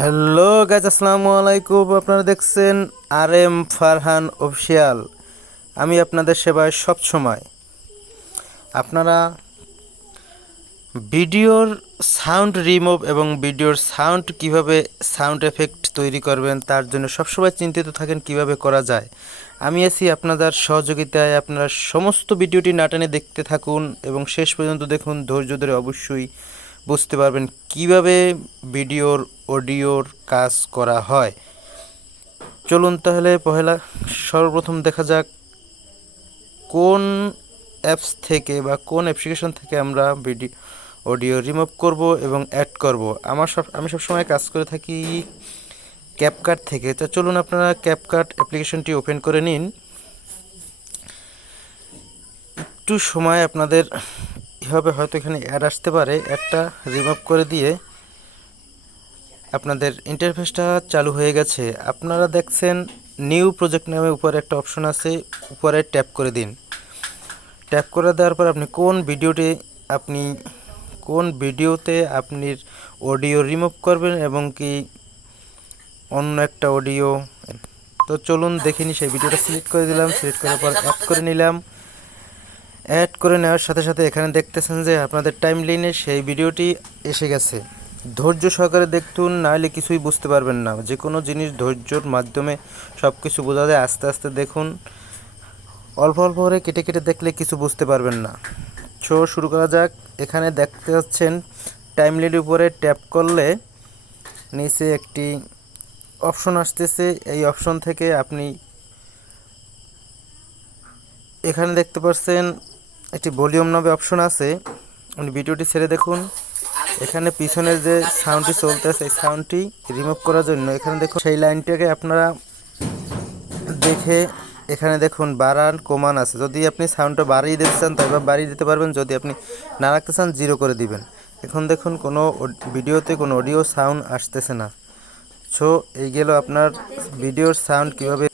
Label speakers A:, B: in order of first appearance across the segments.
A: Hello guys আসসালামু আলাইকুম। আপনারা দেখছেন আর এম ফারহান অফিসিয়াল আমি আপনাদের সেবায় সব সময় আপনারা ভিডিওর সাউন্ড রিমুভ এবং ভিডিওর সাউন্ড কীভাবে সাউন্ড এফেক্ট তৈরি করবেন, তার জন্য সবসময় চিন্তিত থাকেন কীভাবে করা যায়। আমি আছি আপনাদের সহযোগিতায়। আপনারা সমস্ত ভিডিওটি নাটানে দেখতে থাকুন এবং শেষ পর্যন্ত দেখুন। ধৈর্য ধরে অবশ্যই বুঝতে পারবেন কীভাবে ভিডিওর, অডিওর কাজ করা হয়। চলুন তাহলে পহেলা, সর্বপ্রথম দেখা যাক কোন অ্যাপস থেকে বা কোন অ্যাপ্লিকেশন থেকে আমরা ভিডিও অডিও রিমুভ করব এবং অ্যাড করব। আমার সব, আমি সবসময় কাজ করে থাকি ক্যাপকাট থেকে। তো চলুন আপনারা ক্যাপকাট অ্যাপ্লিকেশনটি ওপেন করে নিন। একটু সময় আপনাদের এভাবে হয়তো এখানে অ্যাড আসতে পারে, একটা রিমুভ করে দিয়ে আপনাদের ইন্টারফেসটা চালু হয়ে গেছে। আপনারা দেখছেন নিউ প্রজেক্ট নামে উপরে একটা অপশন আছে, উপরে ট্যাপ করে দিন। ট্যাপ করে দেওয়ার পর আপনি কোন ভিডিওটি আপনি, কোন ভিডিওতে আপনি অডিও রিমুভ করবেন এবং কি অন্য একটা অডিও তো চলুন দেখিনি সেই ভিডিওটা সিলেক্ট করে দিলাম সিলেক্ট করার পর অ্যাড করে নিলাম। অ্যাড করে নেওয়ার সাথে সাথে এখানে দেখতেছেন যে আপনাদের টাইম লাইনে সেই ভিডিওটি এসে গেছে। ধৈর্য সহকারে দেখুন, নাহলে কিছুই বুঝতে পারবেন না। যে কোনো জিনিস ধৈর্যর মাধ্যমে সব কিছু বোঝা যায়, আস্তে আস্তে দেখুন। অল্প অল্প করে কেটে কেটে দেখলে কিছু বুঝতে পারবেন না। শো শুরু করা যাক। এখানে দেখতে পাচ্ছেন টাইম লাইনের উপরে ট্যাপ করলে নিচে একটি অপশন আসতেছে। এই অপশন থেকে আপনি এখানে দেখতে পাচ্ছেন একটি ভলিউম নামে অপশন আছে। আপনি ভিডিওটি ছেড়ে দেখুন। এখানে পিছনের যে সাউন্ডটি চলতেছে, এই সাউন্ডটি রিমুভ করার জন্য এখানে দেখুন, সেই লাইনটাকে আপনারা দেখে এখানে দেখুন বাড়ান কমান আছে। যদি আপনি সাউন্ডটা বাড়িয়ে দিতে চান, তাহলে বাড়িয়ে দিতে পারবেন। যদি আপনি না রাখতে চান জিরো করে দিবেন। এখন দেখুন, কোনো ভিডিওতে কোনো অডিও সাউন্ড আসতেছে না। সো এই গেল আপনার ভিডিওর সাউন্ড কীভাবে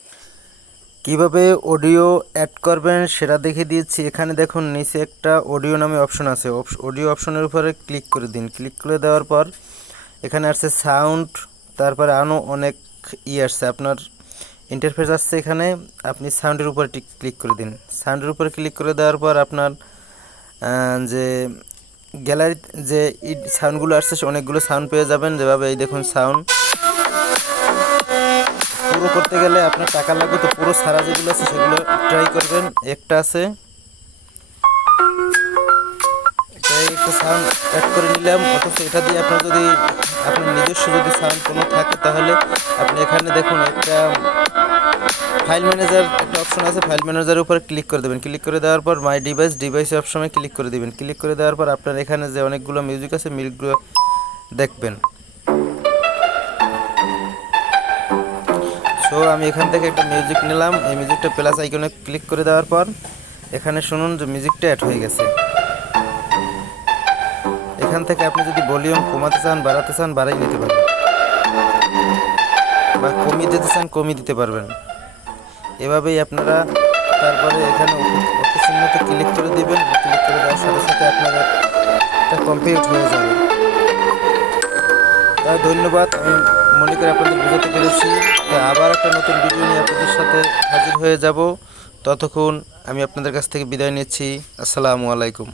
A: কীভাবে অডিও অ্যাড করবেন সেটা দেখে দিয়েছি। এখানে দেখুন, নিচে একটা অডিও নামে অপশন আছে। অডিও অপশনের উপরে ক্লিক করে দিন। ক্লিক করে দেওয়ার পর এখানে আসছে সাউন্ড, তারপরে আরও অনেক ই আসছে। আপনার ইন্টারফেস আসছে এখানে, আপনি সাউন্ডের উপরে ক্লিক করে দিন। সাউন্ডের উপরে ক্লিক করে দেওয়ার পর আপনার যে গ্যালারি যে সাউন্ডগুলো আসছে, অনেকগুলো সাউন্ড পেয়ে যাবেন। যেভাবে এই দেখুন সাউন্ড। পুরো করতে গেলে আপনার টাকা লাগবে তো পুরো সারা যেগুলো আছে সেগুলো ট্রাই করবেন। একটা আছে। একটা সাউন্ড অ্যাড করে নিলাম। অথচ এটা দিয়ে আপনার যদি আপনার নিজস্ব যদি সাউন্ড কোনো থাকে তাহলে আপনি এখানে দেখুন একটা ফাইল ম্যানেজার একটা অপশন আছে। ফাইল ম্যানেজারের উপরে ক্লিক করে দেবেন। ক্লিক করে দেওয়ার পর মাই ডিভাইস ডিভাইস অপশনে ক্লিক করে দেবেন। ক্লিক করে দেওয়ার পর আপনার এখানে যে অনেকগুলো মিউজিক আছে মিউজিকগুলো দেখবেন। সো আমি এখান থেকে একটা মিউজিক নিলাম। এই মিউজিকটা প্লাস আইকনে ক্লিক করে দেওয়ার পর, এখানে শুনুন যে মিউজিকটা অ্যাড হয়ে গেছে। এখান থেকে আপনি যদি ভলিউম কমাতে চান, বাড়াতে চান, বাড়াই নিতে পারবেন বা কমিয়ে দিতে চান, কমিয়ে দিতে পারবেন। এভাবেই আপনারা তারপরে এখানে ওকে ক্লিক করে দিবেন। ক্লিক করে দেওয়ার সাথে সাথে আপনারা এটা কমপ্লিট হয়ে যাবে। তাই ধন্যবাদ। আমি মনে করি আপনাদের বোঝাতে পেরেছি। তা আবার একটা নতুন ভিডিও নিয়ে আপনাদের সাথে হাজির হয়ে যাব। ততক্ষণ আমি আপনাদের কাছ থেকে বিদায় নিচ্ছি। আসসালামু আলাইকুম।